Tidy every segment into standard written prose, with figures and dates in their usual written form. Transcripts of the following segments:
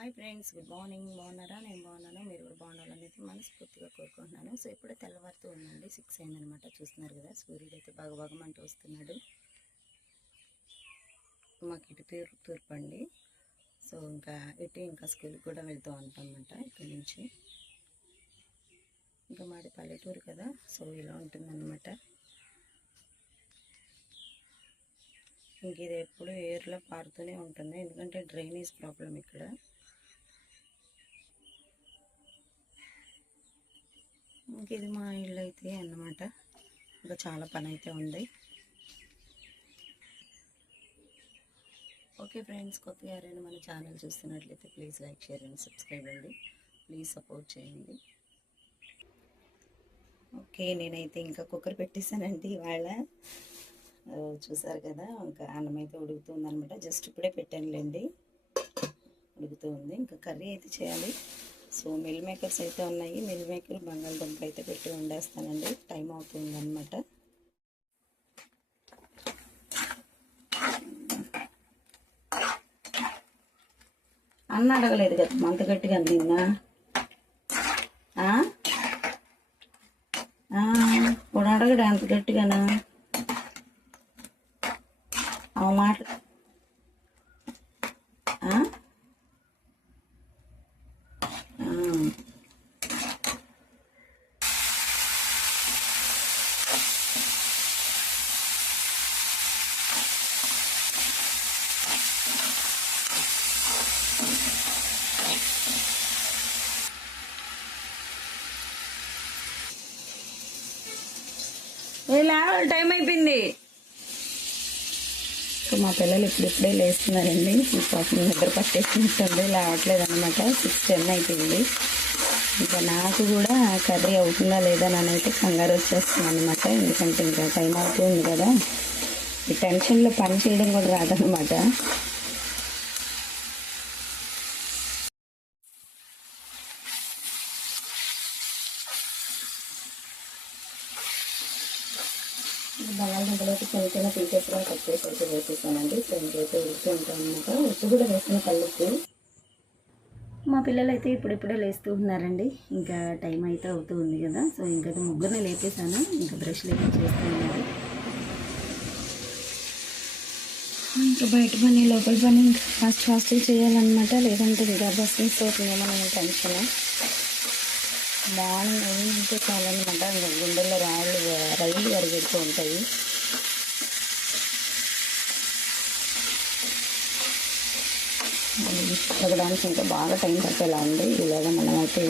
Hi friends, good morning. బాగున్నారా? నేను బాగున్నాను. మీరు కూడా బాగుండాలని అయితే మనస్ఫూర్తిగా కోరుకుంటున్నాను. సో ఇప్పుడే తెల్లవారుతూ ఉందండి, 6 అయిందనమాట. చూస్తున్నారు కదా, సూర్యుడు అయితే బాగా అంటూ వస్తున్నాడు. మాకు ఇటు తూర్పు అండి. సో ఇంకా స్కూల్కి కూడా వెళ్తూ ఉంటాం అనమాట ఇక్కడి నుంచి. ఇంకా మాది పల్లెటూరు కదా, సో ఇలా ఉంటుందన్నమాట. ఇంక ఇది ఎప్పుడు ఏర్లో పారుతూనే ఉంటుంది, ఎందుకంటే డ్రైనేజ్ ప్రాబ్లం ఇక్కడ. ఇంక ఇది మా ఇల్లు అయితే అన్నమాట. ఇంకా చాలా పని అయితే ఉంది. ఓకే ఫ్రెండ్స్, కొత్తగా ఎవరైనా మన ఛానల్ చూస్తున్నట్లయితే please like, share and subscribe అండి. ప్లీజ్ సపోర్ట్ చేయండి. ఓకే, నేనైతే ఇంకా కుక్కర్ పెట్టేశానండి ఇవాళ. చూసారు కదా, ఇంకా అన్నం అయితే ఉడుకుతుంది అనమాట. జస్ట్ ఇప్పుడే పెట్టానులేండి, ఉడుకుతూ ఉంది. ఇంకా కర్రీ అయితే చేయాలి. సో మిల్ మేకర్స్ అయితే ఉన్నాయి. మిల్ మేకర్ బంగాళదుంప అయితే పెట్టి వండేస్తానండి. టైం అవుతుంది అనమాట. అన్న అడగలేదు కదా అంత గట్టిగా నిన్న. ఇప్పుడు అడగడు అంత గట్టిగానా ఆ మాట. లేవాలి, టైం అయిపోయింది. మా పిల్లలు ఇప్పుడిప్పుడే లేస్తున్నారండి. పాపం నిద్ర పట్టేసినట్టుంది, లేవట్లేదు అనమాట. 6:10 అయిపోయింది. ఇంకా నాకు కూడా కర్రీ అవుతుందా లేదా అని అయితే కంగారు వచ్చేస్తుంది అనమాట. ఎందుకంటే ఇంకా టైం అవుతుంది కదా, ఈ టెన్షన్లో పని చేయడం కూడా రాదనమాట. బంగాళదుంపలు అయితే చిన్న చిన్న పీసెస్గా కట్ చేసి అయితే వేసేసానండి. సో ఇంకైతే ఉడుతూ ఉంటాను అనమాట. ఉప్పు కూడా వేసిన కళ్ళుప్పు. మా పిల్లలు అయితే ఇప్పుడిప్పుడే లేస్తూ ఉన్నారండి. ఇంకా టైం అయితే అవుతూ ఉంది కదా. సో ఇంకా ముగ్గురిని లేపేశాను. ఇంకా బ్రష్లు అయితే చేస్తూ ఉన్నారు. ఇంకా బయట పని లోపల పని ఇంకా ఫాస్ట్గా చేయాలన్నమాట. లేదంటే ఇంకా బస్ మిస్ అవుతుందేమో నేను టెన్షన్. మార్నింగ్ అయింటే చాలన్నమాట. ఇంకా గుండెల్లో రైళ్ళు పరిగెడుతూ ఉంటాయి. తగ్గడానికి ఇంకా బాగా టైం పట్టేలా ఉంది. ఇలాగా మనమైతే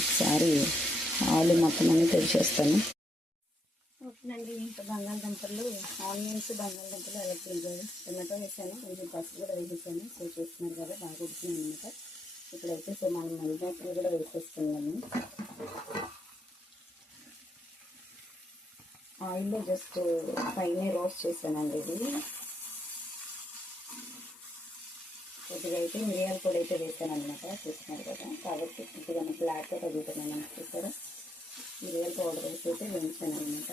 ఒకసారి ఆలు మొత్తం అన్నీ తెరిచేస్తాను. ఓకేనండి, ఇంకా బంగాళదుంపలు, ఆనియన్స్, బంగాళదుంపలు అలా టమాటో వేసాను, కొంచెం పసుపు కూడా వేసేసాను. సో చూస్తున్నారు కదా, బాగా ఉడుకున్నాయి అనమాట. ఇప్పుడైతే సో మనం మల్లిపాయలు కూడా వేసేస్తున్నాము. ఆయిల్లో జస్ట్ పైన రోస్ట్ చేశానండి. ఇది కొద్దిగా అయితే మిరియాల పొడి అయితే వేసాను అనమాట. చూస్తున్నారు కదా, కాబట్టి కొద్దిగా బ్లాక్గా తగ్గుతున్నాను. చూసారా, మిరియాల పౌడర్ వేసి అయితే వేయించాను అనమాట.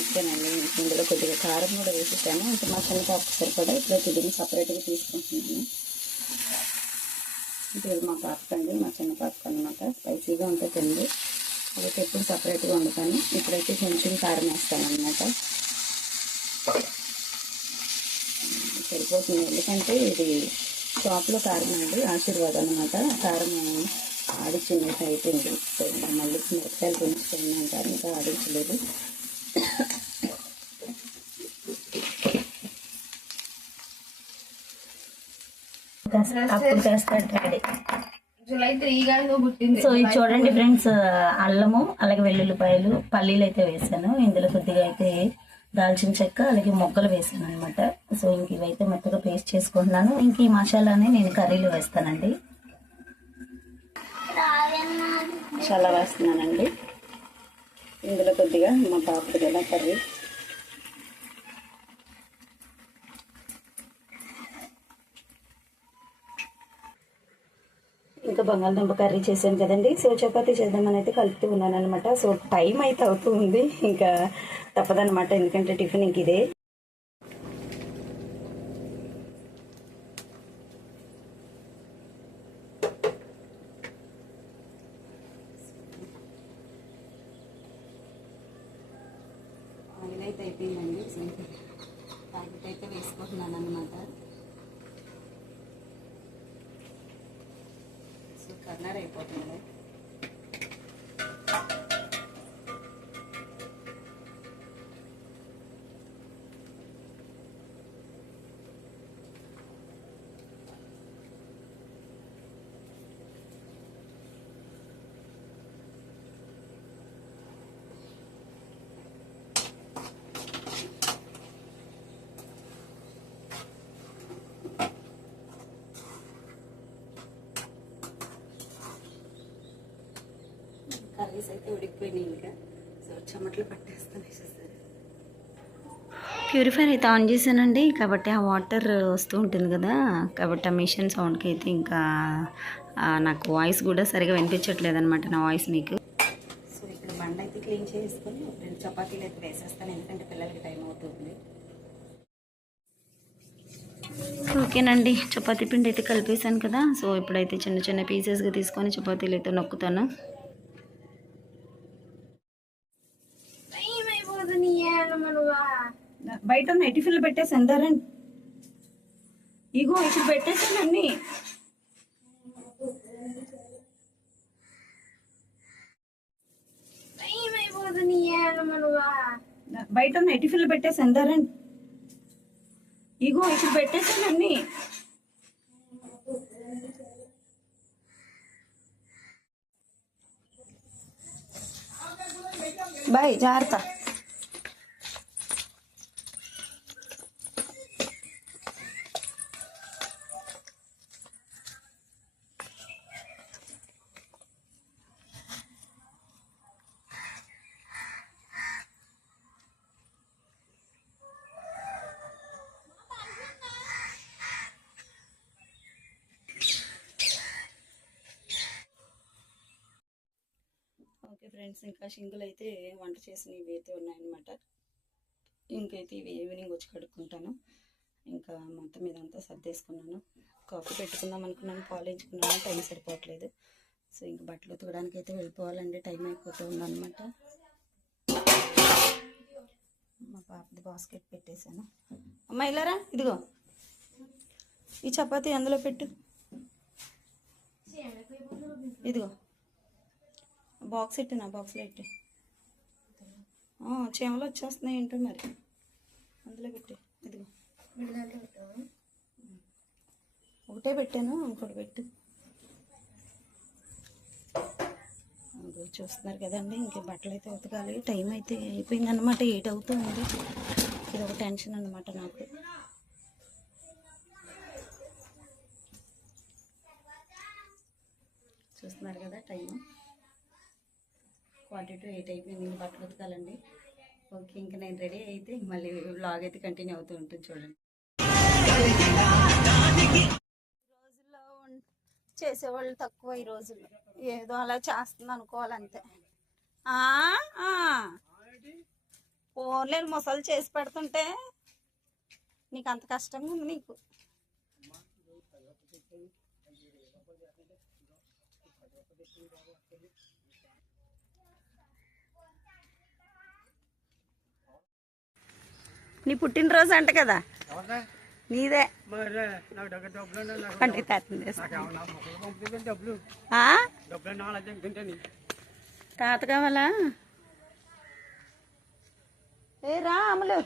ఓకేనండి, ఇందులో కొద్దిగా కారం కూడా వేసేసాను. ఇంకా మా చిన్న పాపకు సరిపడా ఇప్పుడు కొద్దిగా సపరేట్గా తీసుకుంటున్నాను. ఇది మా పాపకండి, మా చిన్న పాపకు అనమాట. స్పైసీగా ఉంటుంది, కాబట్టి ఎప్పుడు సపరేట్గా వండుతాను. ఇప్పుడైతే కొంచెం కారం వేస్తాను అనమాట. సరిపోతుంది, ఎందుకంటే ఇది షాప్లో కారం అండి, ఆశీర్వాద్ అనమాట. కారం ఆడించినట్టు అయిపోయింది. సో మళ్ళీ మిరపకాయలు పెంచుకొని అంటారు, ఇంకా ఆడించలేదు. అప్పుడు చేస్తాడు డాడీ. సో ఇది చూడండి ఫ్రెండ్స్, అల్లము అలాగే వెల్లుల్లిపాయలు, పల్లీలు అయితే వేసాను. ఇందులో కొద్దిగా అయితే దాల్చిన చెక్క అలాగే మొగ్గలు వేసాను అనమాట. సో ఇంక ఇవైతే మెత్తగా పేస్ట్ చేసుకుంటున్నాను. ఇంక ఈ మసాలాని నేను కర్రీలో వేస్తానండి. చాలా వేస్తున్నానండి. ఇందులో కొద్దిగా మా పాపది కదా కర్రీ, ఇంకా బంగాళదుంప కర్రీ చేశాను కదండి. సో చపాతీ చేద్దామని అయితే కలుపుతూ ఉన్నాను అనమాట. సో టైం అయితే అవుతూ ఉంది, ఇంకా తప్పదనమాట, ఎందుకంటే టిఫిన్ ఇంక ఇదే. ఆయిల్ అయితే అయిపోయిందండి. సో ప్యాకెట్ అయితే వేసుకుంటున్నాను అనమాట. సో కర్నర్ అయిపోతుంది. కర్రీస్ అయితే ఉడికిపోయినాయి ఇంకా. సో చెమట్లు పట్టేస్తాను. ప్యూరిఫైర్ అయితే ఆన్ చేశానండి, కాబట్టి ఆ వాటర్ వస్తూ ఉంటుంది కదా, కాబట్టి ఆ మిషన్ సౌండ్కి అయితే ఇంకా నాకు వాయిస్ కూడా సరిగా వినిపించట్లేదు అనమాట, నా వాయిస్ మీకు. సో ఇప్పుడు బండ అయితే క్లీన్ చేసుకొని 2 చపాతీలు అయితే వేసేస్తాను, ఎందుకంటే పిల్లలకి టైం అవుతుంది. ఓకేనండి, చపాతీ పిండి అయితే కలిపేసాను కదా. సో ఇప్పుడైతే చిన్న చిన్న పీసెస్గా తీసుకొని చపాతీలు అయితే నొక్కుతాను. బయట ఉన్నాయి, టిఫిన్లు పెట్టేసి ఎందారండి. ఇగో ఇప్పుడు పెట్టేసానండి. బయట ఉన్నాయి, టిఫిన్లు పెట్టేసి ఎందారండి. ఇగో ఇప్పుడు పెట్టేసానండి. బాయ్, జాగ్రత్త. ఓకే ఫ్రెండ్స్, ఇంకా షింగులు అయితే వంట చేసిన ఇవి అయితే ఉన్నాయన్నమాట. ఇంకైతే ఇవి ఈవినింగ్ వచ్చి కడుక్కుంటాను. ఇంకా మొత్తం ఇదంతా సర్దేసుకున్నాను. కాఫీ పెట్టుకుందాం అనుకున్నాను, పాలు వేయించుకున్నాను, టైం సరిపోవట్లేదు. సో ఇంక బట్టలు ఉతకడానికి అయితే వెళ్ళిపోవాలండి, టైం అయిపోతూ ఉందన్నమాట. మా పాపది బాస్కెట్ పెట్టేశాను. అమ్మ ఇలారా, ఇదిగో ఈ చపాతీ అందులో పెట్టు, ఇదిగో బాక్స్ ఎట్టు, నా బాక్స్లో ఎట్టు. చీమలు వచ్చేస్తున్నాయి ఏంటో మరి, అందులో పెట్టే. ఇదిగో ఒకటే పెట్టాను, ఇంకోటి పెట్టు. చూస్తున్నారు కదండి, ఇంక బట్టలు అయితే ఉతకాలి. టైం అయితే అయిపోయింది అనమాట, 8 అవుతుంది. ఇది ఒక టెన్షన్ అనమాట నాకు. చూస్తున్నారు కదా టైం 7:45 అయిపోయింది. బట్టలు ఉతకాలండి. ఓకే, ఇంకా నేను రెడీ అయితే మళ్ళీ వ్లాగ్ అయితే కంటిన్యూ అవుతూ ఉంటుంది, చూడండి. రోజుల్లో చేసేవాళ్ళు తక్కువ, ఈ రోజుల్లో ఏదో అలా చేస్తుంది అనుకోవాలంతే. ఫోన్లేని ముసలు చేసి పెడుతుంటే నీకు అంత కష్టంగా ఉంది నీకు. నీ పుట్టినరోజు అంట కదా, నీదే పండుగ తాత కావాలా? ఏ రా అమలు,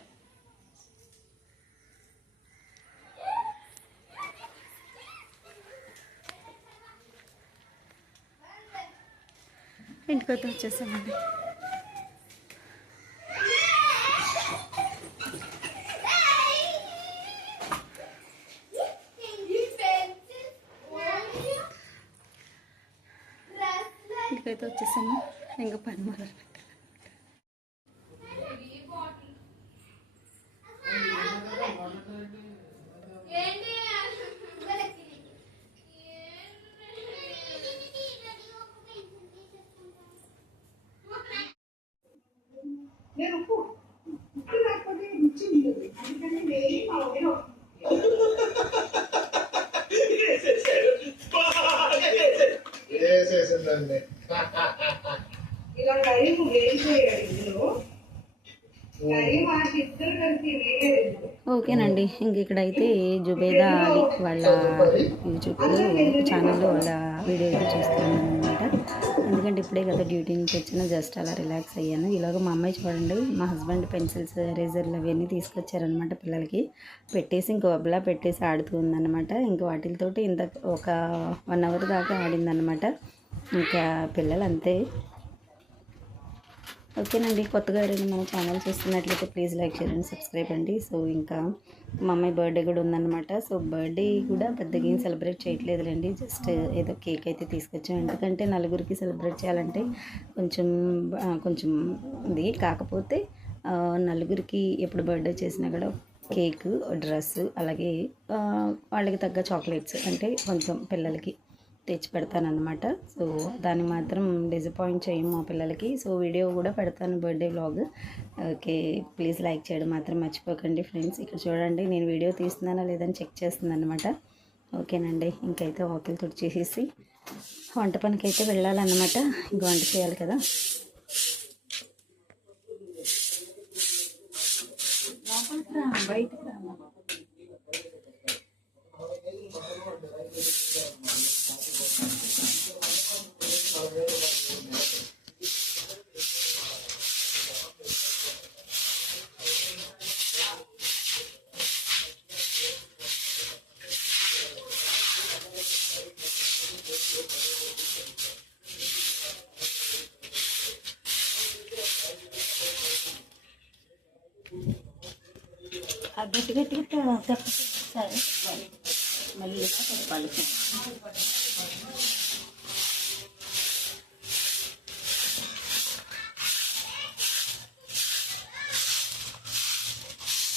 ఇంటికొద్దు వచ్చేసామండి. ఇంటికైతే వచ్చేసాము, ఇంకా పని మొదలు పెట్టాలి. వేసేసిందండి. ఇలా లైవ్ వేసిపోయాడు ఇందులో. ఓకేనండి. ఇంక ఇక్కడైతే జుబేదా అలీ వాళ్ళ యూట్యూబ్లో ఛానల్లో వాళ్ళ వీడియో అయితే చూస్తున్నాను అనమాట. ఎందుకంటే ఇప్పుడే కదా డ్యూటీ నుంచి వచ్చిన జస్ట్ అలా రిలాక్స్ అయ్యాను. ఇలాగ మా అమ్మాయి చూడండి, మా హస్బెండ్ పెన్సిల్స్ ఎరేజర్లు అవన్నీ తీసుకొచ్చారనమాట పిల్లలకి. పెట్టేసి ఇంకో అబ్బలా పెట్టేసి ఆడుతూ ఉందన్నమాట. ఇంక వాటితోటి ఇంత ఒక 1 అవర్ దాకా ఆడిందనమాట. ఇంకా పిల్లలు అంతే. ఓకేనండి. కొత్తగా ఎవరైనా మన ఛానల్ చూస్తున్నట్లయితే ప్లీజ్ లైక్ చేయండి, సబ్స్క్రైబ్ అండి. సో ఇంకా మా అమ్మాయి బర్త్డే కూడా ఉందన్నమాట. సో బర్త్డే కూడా పెద్దగా ఏం సెలబ్రేట్ చేయట్లేదులేండి, జస్ట్ ఏదో కేక్ అయితే తీసుకొచ్చాం. ఎందుకంటే నలుగురికి సెలబ్రేట్ చేయాలంటే కొంచెం ఇది కాకపోతే నలుగురికి ఎప్పుడు బర్త్డే చేసినా కూడా కేక్, డ్రెస్, అలాగే వాళ్ళకి తగ్గ చాక్లెట్స్ అంటే కొంచెం పిల్లలకి తెచ్చి పెడతానమాట. సో దాన్ని మాత్రం డిసప్పాయింట్ చేయము మా పిల్లలకి. సో వీడియో కూడా పెడతాను, birthday vlog. Okay, please like చేయడం మాత్రం మర్చిపోకండి ఫ్రెండ్స్. ఇక్కడ చూడండి, నేను వీడియో తీస్తున్నానా లేదని చెక్ చేస్తుంది అనమాట. ఓకేనండి. ఇంకైతే వాకిలు తుడిచేసేసి వంట పనికి అయితే వెళ్ళాలన్నమాట. ఇంక వంట చేయాలి కదా. బయటకు రా. గట్టి గట్టిగా సరే మళ్ళీ చెప్పాలి.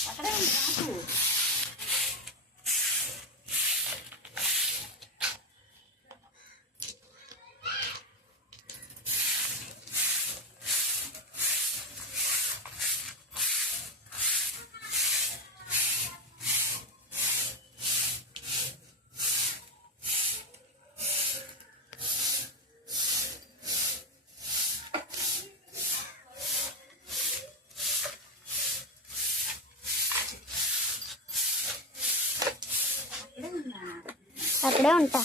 అక్కడే రాకు. అక్కడే ఉంటా.